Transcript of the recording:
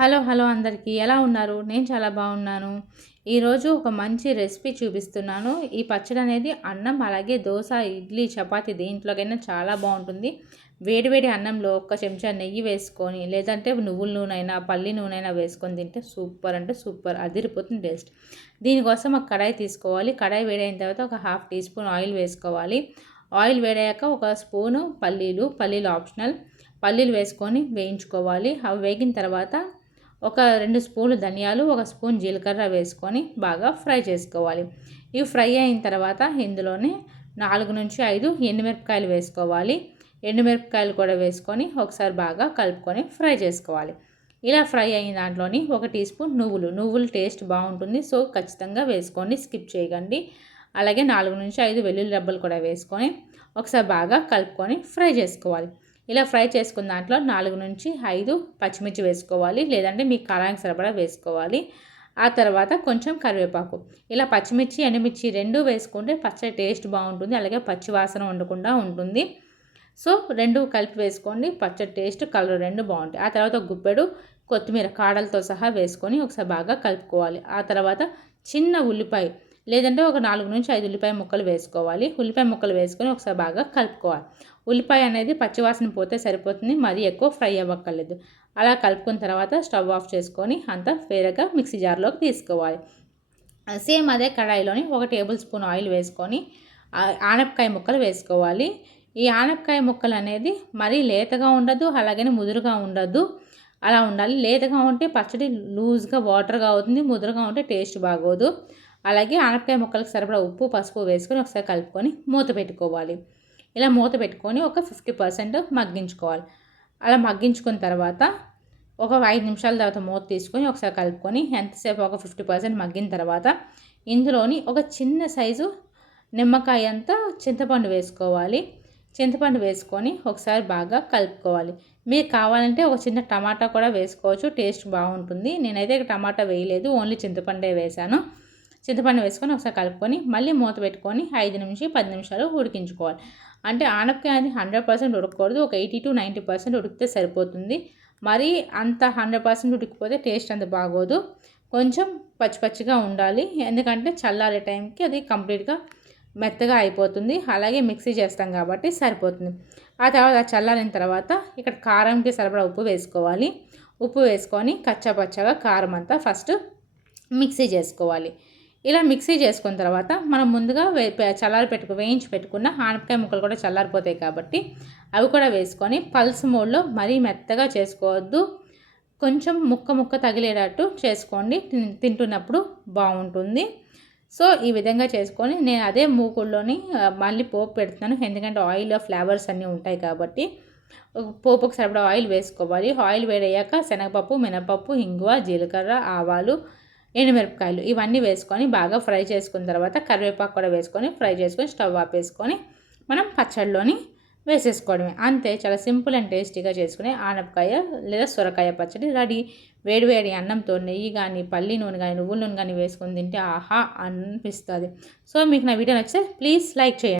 Hello అందరికీ ఎలా ఉన్నారు? నేను చాలా బాగున్నాను. ఈరోజు ఒక మంచి రెసిపీ చూపిస్తున్నాను. ఈ పచ్చడి అనేది అన్నం అలాగే దోస, ఇడ్లీ, చపాతీ దేంట్లోకైనా చాలా బాగుంటుంది. వేడివేడి అన్నంలో ఒక చెంచా నెయ్యి వేసుకొని లేదంటే నువ్వుల నూనె పల్లి నూనె వేసుకొని తింటే సూపర్ అంటే సూపర్ అదిరిపోతుంది టేస్ట్. దీనికోసం ఒక కడాయి తీసుకోవాలి. కడాయి వేడైన తర్వాత ఒక హాఫ్ టీ స్పూన్ ఆయిల్ వేసుకోవాలి. ఆయిల్ వేడాక ఒక స్పూను పల్లీలు ఆప్షనల్. పల్లీలు వేసుకొని వేయించుకోవాలి. అవి వేగిన తర్వాత ఒక 2 స్పూన్లు ధనియాలు, ఒక స్పూన్ జీలకర్ర వేసుకొని బాగా ఫ్రై చేసుకోవాలి. ఇవి ఫ్రై అయిన తర్వాత ఇందులోనే 4 నుంచి 5 ఎండుమిరపకాయలు వేసుకోవాలి. ఎండుమిరపకాయలు కూడా వేసుకొని ఒకసారి బాగా కలుపుకొని ఫ్రై చేసుకోవాలి. ఇలా ఫ్రై అయిన దాంట్లోని ఒక టీ స్పూన్ నువ్వులు టేస్ట్ బాగుంటుంది. సో ఖచ్చితంగా వేసుకోండి, స్కిప్ చేయకండి. అలాగే 4 నుంచి 5 వెల్లుల్లి రెబ్బలు కూడా వేసుకొని ఒకసారి బాగా కలుపుకొని ఫ్రై చేసుకోవాలి. ఇలా ఫ్రై చేసుకున్న దాంట్లో 4 నుంచి 5 పచ్చిమిర్చి వేసుకోవాలి, లేదంటే మీ కారానికి సరిపడా వేసుకోవాలి. ఆ తర్వాత కొంచెం కరివేపాకు. ఇలా పచ్చిమిర్చి ఎండుమిర్చి 2 వేసుకుంటే పచ్చడి టేస్ట్ బాగుంటుంది, అలాగే పచ్చి వాసన ఉండకుండా ఉంటుంది. సో 2 కలిపి వేసుకోండి, పచ్చడి టేస్ట్ కలర్ 2 బాగుంటాయి. ఆ తర్వాత గుప్పెడు కొత్తిమీర కాడలతో సహా వేసుకొని ఒకసారి బాగా కలుపుకోవాలి. ఆ తర్వాత చిన్న ఉల్లిపాయ లేదంటే ఒక 4 నుంచి 5 ఉల్లిపాయ ముక్కలు వేసుకోవాలి. ఉల్లిపాయ ముక్కలు వేసుకొని ఒకసారి బాగా కలుపుకోవాలి. ఉల్లిపాయ అనేది పచ్చివాసన పోతే సరిపోతుంది, మరీ ఎక్కువ ఫ్రై అవ్వక్కర్లేదు. అలా కలుపుకున్న తర్వాత స్టవ్ ఆఫ్ చేసుకొని అంతా వేరేగా మిక్సీ జార్లోకి తీసుకోవాలి. సేమ్ అదే కడాయిలోని ఒక టేబుల్ స్పూన్ ఆయిల్ వేసుకొని ఆనపకాయ ముక్కలు వేసుకోవాలి. ఈ ఆనపకాయ ముక్కలు అనేది మరీ లేతగా ఉండదు, అలాగని ముదురుగా ఉండదు. అలా ఉండాలి. లేతగా ఉంటే పచ్చడి లూజ్గా వాటర్గా అవుతుంది, ముదురుగా ఉంటే టేస్ట్ బాగోదు. అలాగే ఆనపకాయ ముక్కలకు సరిపడా ఉప్పు, పసుపు వేసుకొని ఒకసారి కలుపుకొని మూత పెట్టుకోవాలి. ఇలా మూత పెట్టుకొని ఒక 50% మగ్గించుకోవాలి. అలా మగ్గించుకున్న తర్వాత ఒక 5 నిమిషాల తర్వాత మూత తీసుకొని ఒకసారి కలుపుకొని ఎంతసేపు ఒక 50% మగ్గిన తర్వాత ఇందులోని ఒక చిన్న సైజు నిమ్మకాయ అంతా చింతపండు వేసుకోవాలి. చింతపండు వేసుకొని ఒకసారి బాగా కలుపుకోవాలి. మీకు కావాలంటే ఒక చిన్న టమాటా కూడా వేసుకోవచ్చు, టేస్ట్ బాగుంటుంది. నేనైతే టమాటా వేయలేదు, ఓన్లీ చింతపండే వేశాను. చింతపండు వేసుకొని ఒకసారి కలుపుకొని మళ్ళీ మూత పెట్టుకొని 5 నుంచి 10 నిమిషాలు ఉడికించుకోవాలి. అంటే ఆనపకాయ అది 100% ఉడకకూడదు, ఒక 80 to 90% ఉడికితే సరిపోతుంది. మరి అంత 100% ఉడికిపోతే టేస్ట్ అంత బాగోదు. కొంచెం పచ్చిగా ఉండాలి, ఎందుకంటే చల్లారే టైంకి అది కంప్లీట్గా మెత్తగా అయిపోతుంది. అలాగే మిక్సీ చేస్తాం కాబట్టి సరిపోతుంది. ఆ తర్వాత చల్లారిన తర్వాత ఇక్కడ కారంకి సరిపడా ఉప్పు వేసుకోవాలి. ఉప్పు వేసుకొని కచ్చాపచ్చగా కారం అంతా ఫస్ట్ మిక్సీ చేసుకోవాలి. ఇలా మిక్సీ చేసుకున్న తర్వాత మనం ముందుగా వేయించి పెట్టుకున్న ఆనపకాయ ముక్కలు కూడా చల్లారిపోతాయి కాబట్టి అవి కూడా వేసుకొని పల్స్ మోడ్లో మరీ మెత్తగా చేసుకోవద్దు, కొంచెం ముక్క తగిలేటట్టు చేసుకోండి, తింటున్నప్పుడు బాగుంటుంది. సో ఈ విధంగా చేసుకొని నేను అదే మూకుల్లోని మళ్ళీ పోపు పెడుతున్నాను, ఎందుకంటే ఆయిల్ ఫ్లేవర్స్ అన్నీ ఉంటాయి కాబట్టి. పోపుకు సరిపడా ఆయిల్ వేసుకోవాలి. ఆయిల్ వేడయ్యాక శనగపప్పు, మినపప్పు, ఇంగువ, జీలకర్ర, ఆవాలు, ఎండుమిరపకాయలు ఇవన్నీ వేసుకొని బాగా ఫ్రై చేసుకున్న తర్వాత కరివేపాకు కూడా వేసుకొని ఫ్రై చేసుకొని స్టవ్ ఆపేసుకొని మనం పచ్చడిలోని వేసేసుకోవడమే. అంతే, చాలా సింపుల్ అండ్ టేస్టీగా చేసుకునే ఆనపకాయ లేదా సొరకాయ పచ్చడి రెడీ. వేడివేడి అన్నంతో నెయ్యి కానీ, పల్లి నూనె కానీ, నువ్వుల నూనె కానీ వేసుకొని తింటే ఆహా అనిపిస్తుంది. సో మీకు నా వీడియో నచ్చితే ప్లీజ్ లైక్ చేయండి.